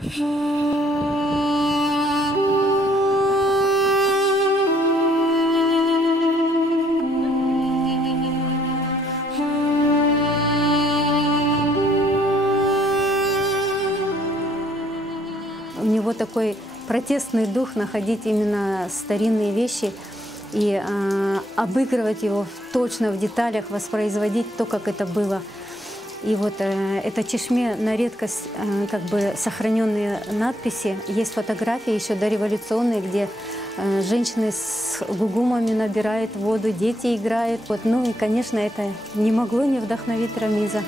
У него такой протестный дух находить именно старинные вещи и обыгрывать его точно в деталях, воспроизводить то, как это было. И вот это Чишме на редкость как бы сохраненные надписи. Есть фотографии еще дореволюционные, где женщины с гугумами набирают воду, дети играют. Вот, ну и, конечно, это не могло не вдохновить Рамиза.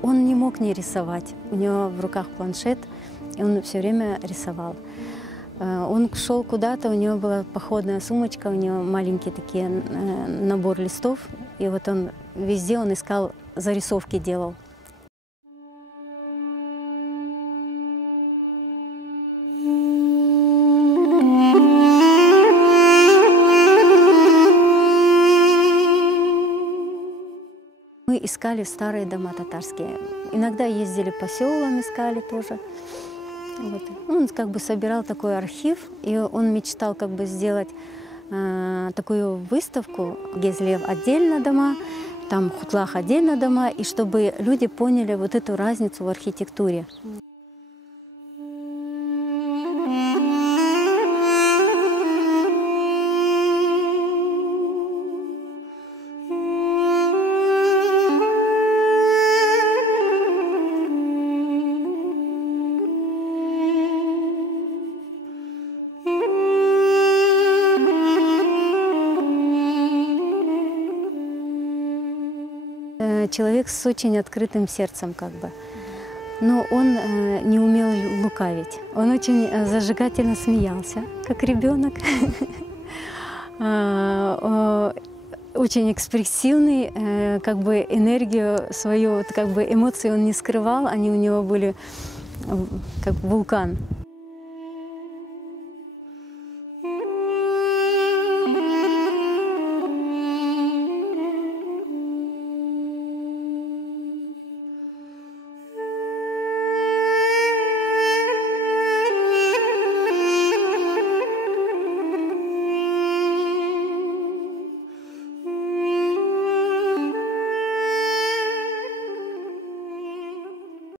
Он не мог не рисовать. У него в руках планшет, и он все время рисовал. Он шел куда-то, у него была походная сумочка, у него маленький такие набор листов, и вот он везде он искал, зарисовки делал. Мы искали старые дома татарские. Иногда ездили по селам, искали тоже. Вот. Он как бы собирал такой архив, и он мечтал как бы сделать такую выставку. Гезлев отдельно дома, там Хутлах отдельно дома, и чтобы люди поняли вот эту разницу в архитектуре. Человек с очень открытым сердцем, как бы. Но он не умел лукавить. Он очень зажигательно смеялся, как ребенок. Очень экспрессивный, как бы энергию свою, как бы эмоции он не скрывал, они у него были как вулкан.